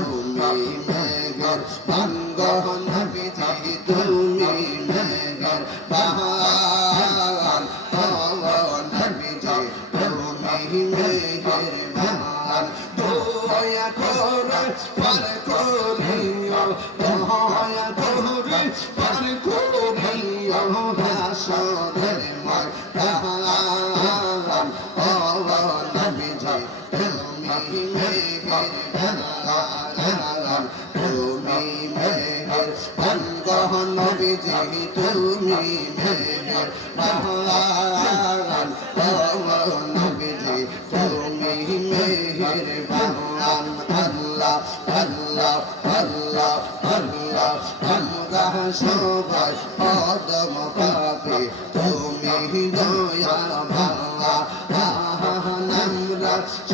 ভূমি মেঘের ভাঙ্গন পৃথিবী ধান রাষ্ট্র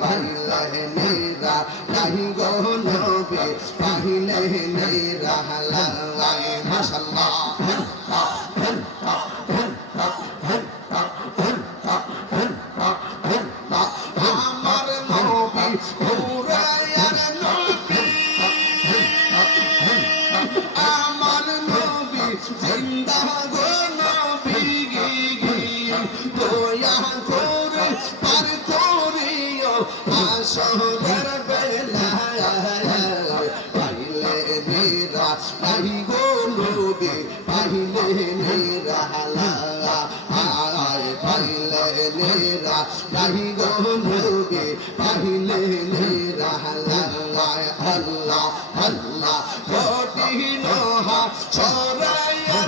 পাইলে নেরা নাই গো নবী পাইলে নেরা হালা পাহি গনকে পাহিলে আল্লাহ আল্লাহ কোটি লোহা ছড়াইয়া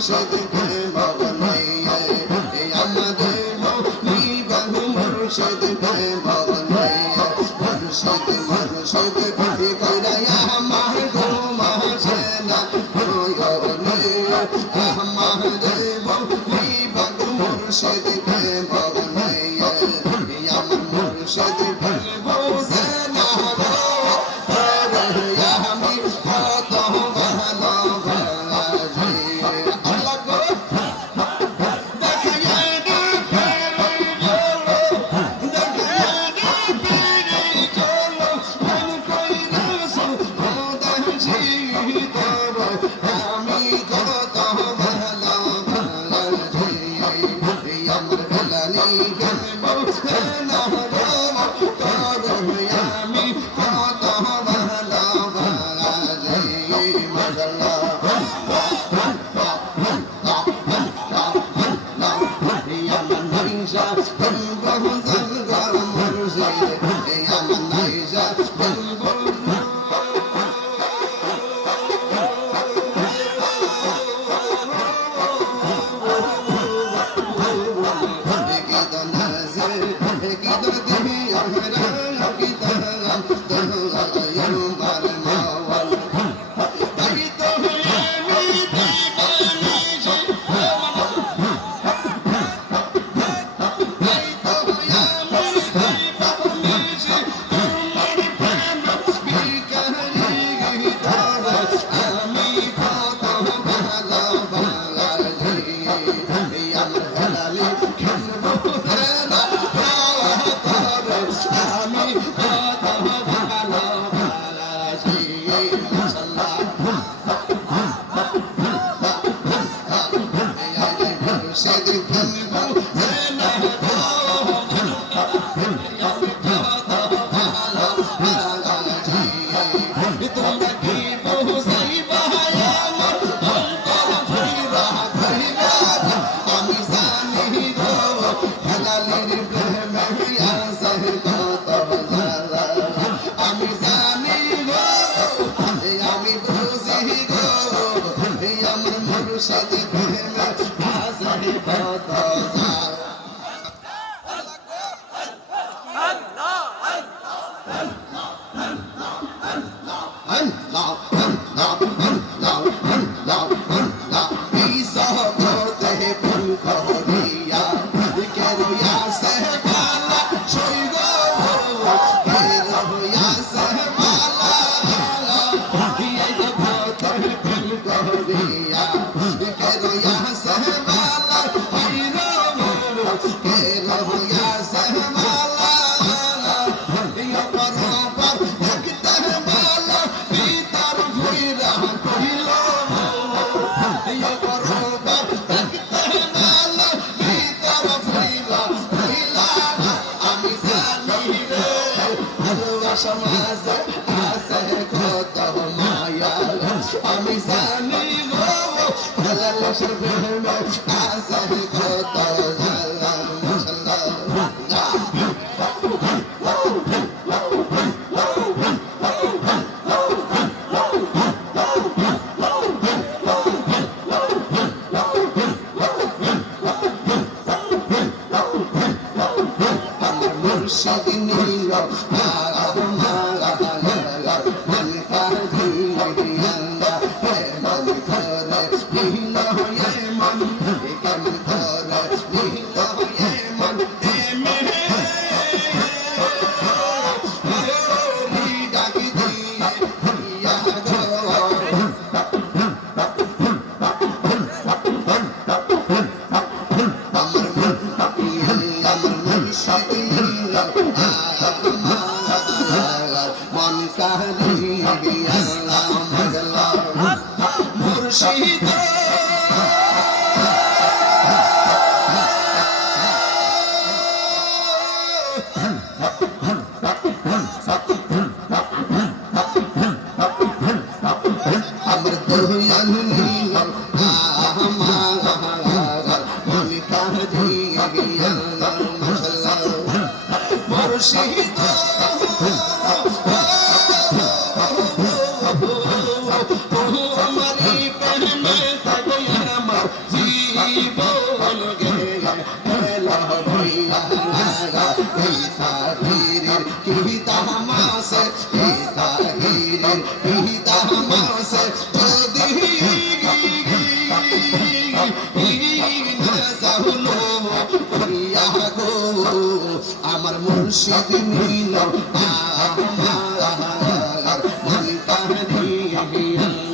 something তোমরা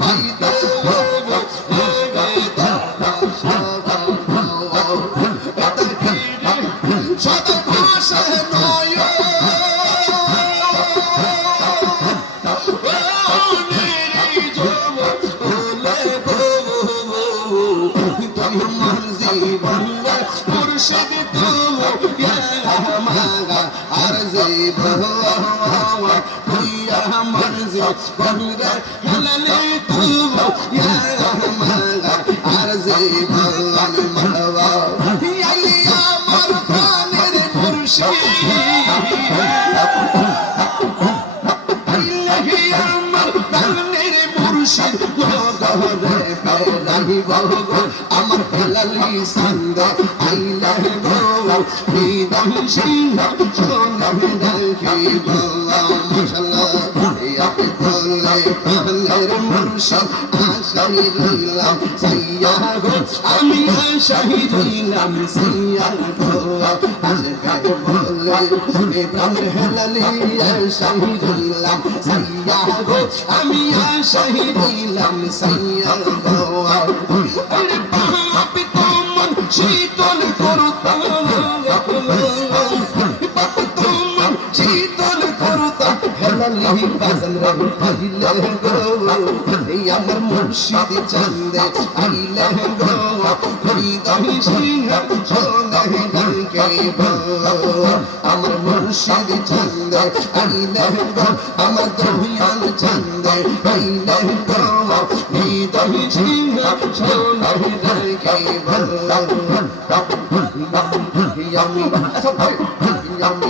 ঘুরি আমি রইলাম সাইয়া গো আমার মুর্শিদ চন্দে আইলে গো হৃদয় সিংহ আমার মুর্শিদ চন্দে আইলে গো আমার দহিয়াল চন্দে আইলে গো হৃদয় সিংহ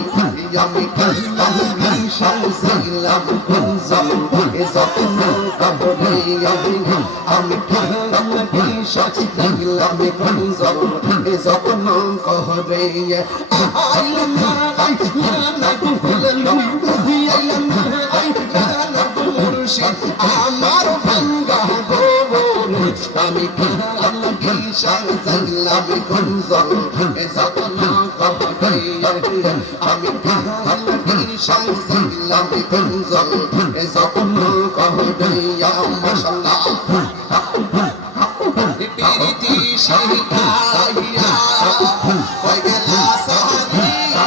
সোনে কুঞ্জম এসব কবরে আমি আমি কুঞ্জম এসব কবরে আইলাম না না ভুললু আইলাম না না মুর্শিদ আমার আমি শান্তিলাম কুঞ্জম এসব কবরে আমি খেলাম শান্তিলাম কুঞ্জম এসব কবরে মাশাআল্লাহ পিরিতি শিখাইয়া কই গেলা সাদিয়া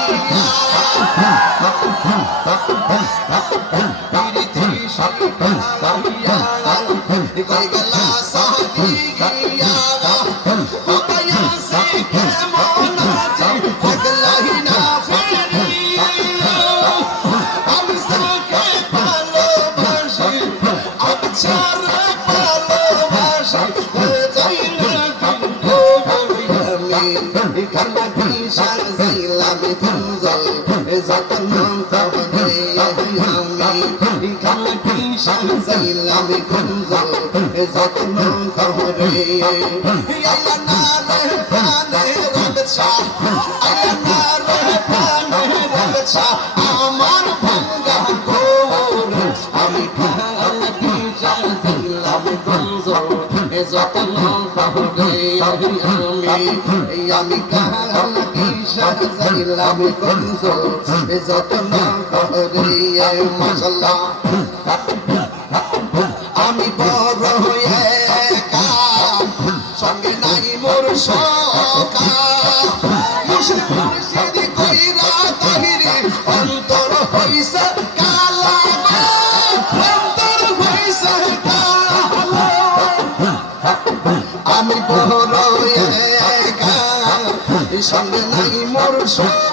পিরিতি শিখাইয়া কই গেলা সাদিয়া বাবা আমার ভাঙ্গা গোরে আমি কিসা জিলাম তুজল যতন কবরে আমি আমি কিসা যাইলাম কনসো যতন করে মাশাল্লাহ অন্তর হইছে কালা অন্তর হইছে কালা আমি বড় সঙ্গে নাই মোর সকা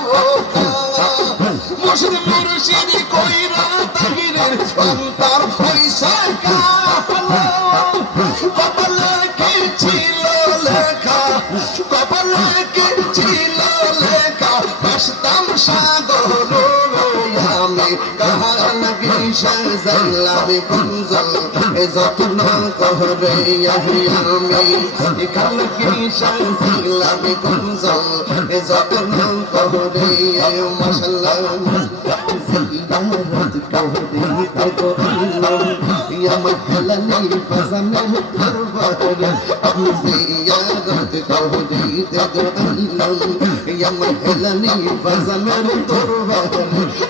কপালে কি ছিল লেখা বাসতাম সাগর আমি কাহান বিশাল জাল্লামি কুঞ্জল যত্ন কহরে আমি কাল বিশাল কহরে তাকো আমার ফেলানির ফসলের পরবার আমি জিয়ারত করব দিতে গতলাম আমার ফেলানির ফসলের পরবার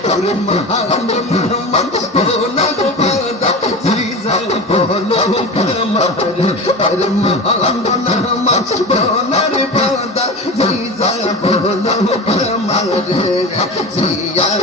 তোর মহান মোহাম্মদ বলা বাদা জিজাল বলো কামার আর মহান মোহাম্মদ বলার বাদা জিজাল বলো কামার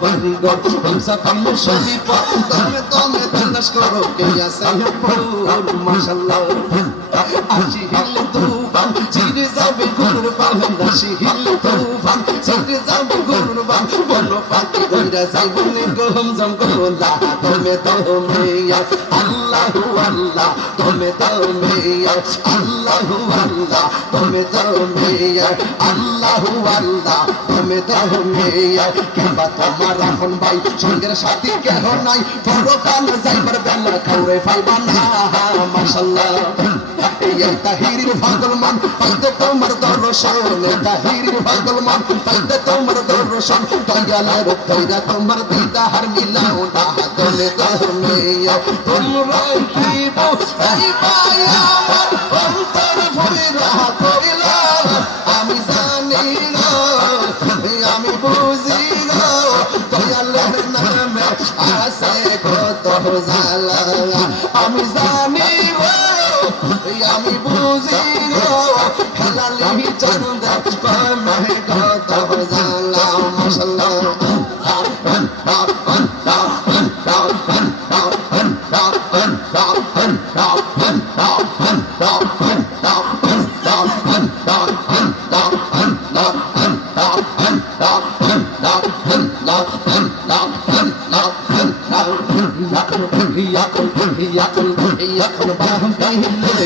সুদি নাগে হেললি রাইখো দমে নজরে জিয়ারত করি দেখো আল্লাহ এই আমার কৃষ্ণ কেশর ফুটে না করতে আমার জিয়ারত করি দেখো আল্লাহ লালি সুন্দর দরবারে ইয়া। মাশাআল্লাহ আল্লাহ আল্লাহ তুমি তো মেয়া আল্লাহ আল্লাহ তুমি তো মেয়া আল্লাহ আল্লাহ তুমি তো মেয়া তোমার রাখুন ভাই, সঙ্গের সাথী কেহ নাই? বড় কাল যাইবার বেলা কাউরে পাইবা না, মাশাল্লাহ। এই তাহিরির ভাগলমান পাইতে তোমার দর্শন তাহিরির ভাগলমান পাইতে তোমার দর্শন, দয়ালের কইরা তোমার দিদার মিলাও না তো মেয়া তোমরা কি বুঝাইবা আমার অন্তর ভরা কইলা জালা আমি জানি আমি বুঝি গো। হালালি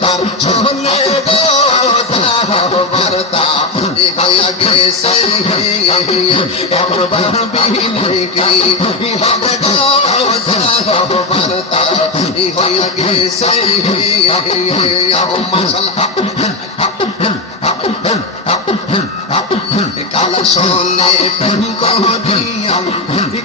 তার চলে গো হইয়া গেছে এখন ভাবিলে কি হবে গো হইয়া গেছে মাশাল্লাহ কালা সোনে প্রেম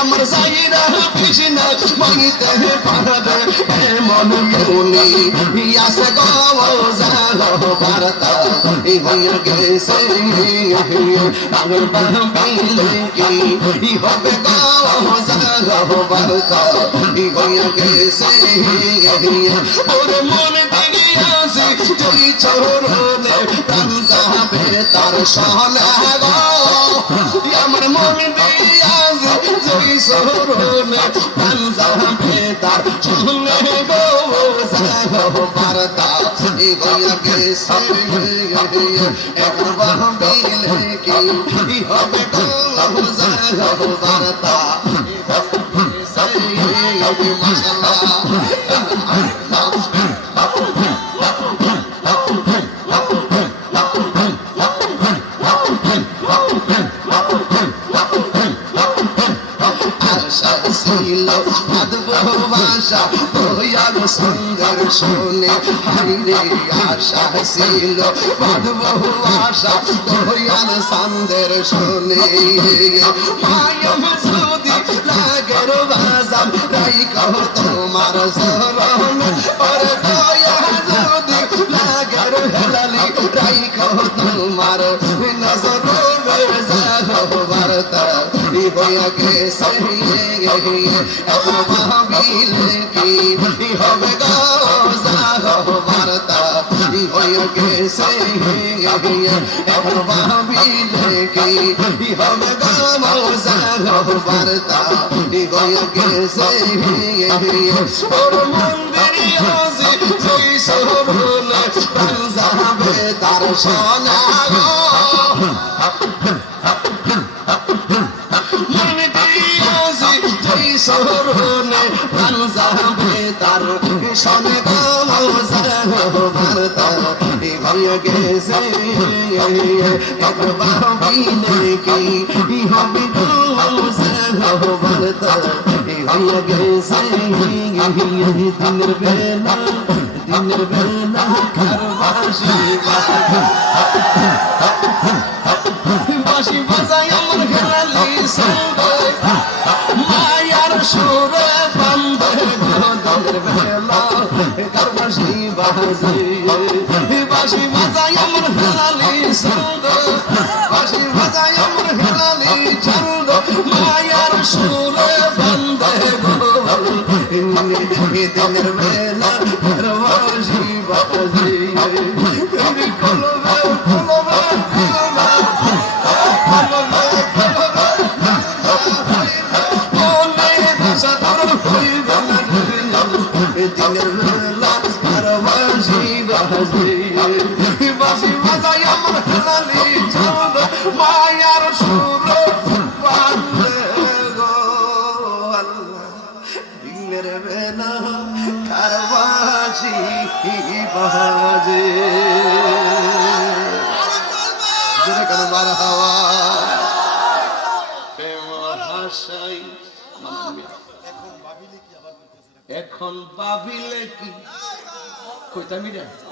আমার সাইরা কৃষ্ণ মাইতে পারবে এমন কেউনি ইয়াসে গো জালো ভারত এই হইয়া গেছে পাগল পাইলে কি? হবে গো জালো ভারত এই হইয়া গেছে ওরে মন দিয়াছে তুই চরণে প্রাণ যাবে তার সহলে গো। আমার মন দিয়াছে তুই চরণে প্রাণ যাবে তার সহলে গো জালো ভারত এই হইয়া গেছে এখন ভাবিলে কি হবে গো জালো ছিল ভালোবাসা দয়াল সুন্দর শোনে হাইরে আশা ছিল। ভালোবাসা দয়াল সুন্দর শোনে মায়ম সুদি লাগের বাজাম রাই কহ তোমার দয়া লাগের হেলালি রাই কহ তোমার নজর কি হবে গো হয়ে গেছে এখন ভাবিলে কি হবে বার্তা হয়ে গেছে তার সোনা সরনে প্রাণ যাবে তার সনে হয়ে গেছে। একবার ভাবিলে কি হবে বার্তা হয়ে গেছে। দিনের বেলা দিনের বেলা কারবাসি বাসি বাজাই আমার খেলালি সঙ্গে কারবাসি বাজে বাসি বাজাই আমার খেলালি সঙ্গে বাসি বাজাই আমার খেলালি ছন্দ মায়ার intermediate.